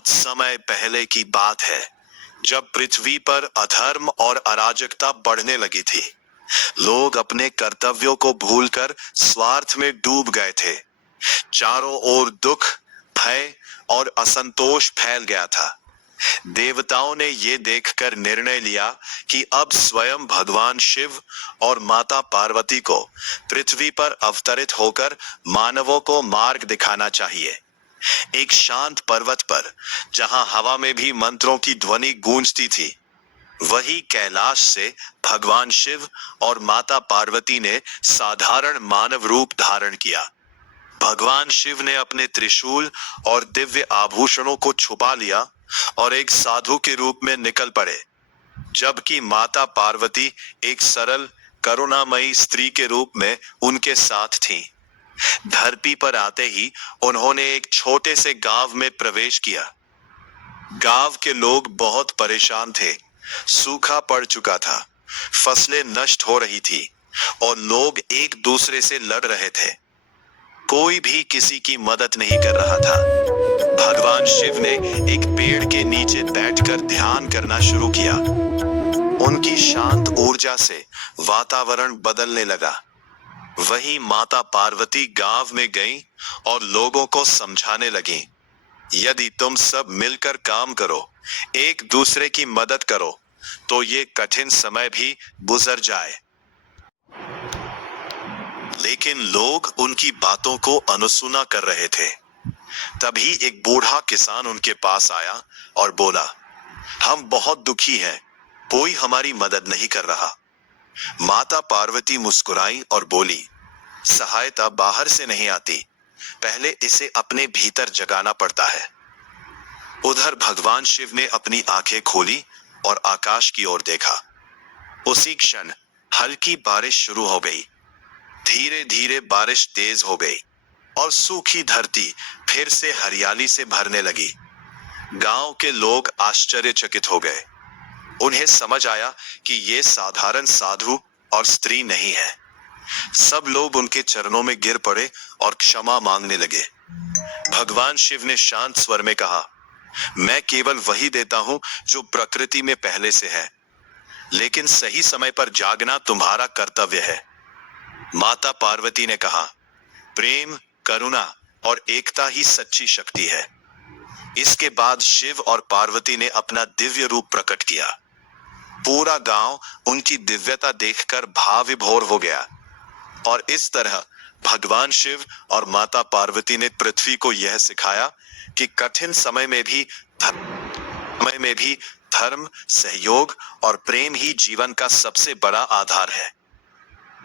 बहुत समय पहले की बात है, जब पृथ्वी पर अधर्म और अराजकता बढ़ने लगी थी। लोग अपने कर्तव्यों को भूलकर स्वार्थ में डूब गए थे। चारों ओर दुख, भय और असंतोष फैल गया था। देवताओं ने ये देखकर निर्णय लिया कि अब स्वयं भगवान शिव और माता पार्वती को पृथ्वी पर अवतरित होकर मानवों को मार्ग दिखाना चाहिए। एक शांत पर्वत पर, जहां हवा में भी मंत्रों की ध्वनि गूंजती थी, वही कैलाश से भगवान शिव और माता पार्वती ने साधारण मानव रूप धारण किया। भगवान शिव ने अपने त्रिशूल और दिव्य आभूषणों को छुपा लिया और एक साधु के रूप में निकल पड़े, जबकि माता पार्वती एक सरल, करुणामयी स्त्री के रूप में उनके साथ थीं। धरती पर आते ही उन्होंने एक छोटे से गांव में प्रवेश किया। गांव के लोग बहुत परेशान थे। सूखा पड़ चुका था, फसलें नष्ट हो रही थी और लोग एक दूसरे से लड़ रहे थे। कोई भी किसी की मदद नहीं कर रहा था। भगवान शिव ने एक पेड़ के नीचे बैठकर ध्यान करना शुरू किया। उनकी शांत ऊर्जा से वातावरण बदलने लगा। वहीं माता पार्वती गांव में गईं और लोगों को समझाने लगीं, यदि तुम सब मिलकर काम करो, एक दूसरे की मदद करो, तो ये कठिन समय भी गुजर जाए। लेकिन लोग उनकी बातों को अनसुना कर रहे थे। तभी एक बूढ़ा किसान उनके पास आया और बोला, हम बहुत दुखी हैं, कोई हमारी मदद नहीं कर रहा। माता पार्वती मुस्कुराई और बोली, सहायता बाहर से नहीं आती, पहले इसे अपने भीतर जगाना पड़ता है। उधर भगवान शिव ने अपनी आंखें खोली और आकाश की ओर देखा। उसी क्षण हल्की बारिश शुरू हो गई। धीरे धीरे बारिश तेज हो गई और सूखी धरती फिर से हरियाली से भरने लगी। गांव के लोग आश्चर्यचकित हो गए। उन्हें समझ आया कि ये साधारण साधु और स्त्री नहीं है। सब लोग उनके चरणों में गिर पड़े और क्षमा मांगने लगे। भगवान शिव ने शांत स्वर में कहा, मैं केवल वही देता हूं जो प्रकृति में पहले से है, लेकिन सही समय पर जागना तुम्हारा कर्तव्य है। माता पार्वती ने कहा, प्रेम, करुणा और एकता ही सच्ची शक्ति है। इसके बाद शिव और पार्वती ने अपना दिव्य रूप प्रकट किया। पूरा गांव उनकी दिव्यता देखकर भाव विभोर हो गया और इस तरह भगवान शिव और माता पार्वती ने पृथ्वी को यह सिखाया कि कठिन समय में भी धर्म, सहयोग और प्रेम ही जीवन का सबसे बड़ा आधार है।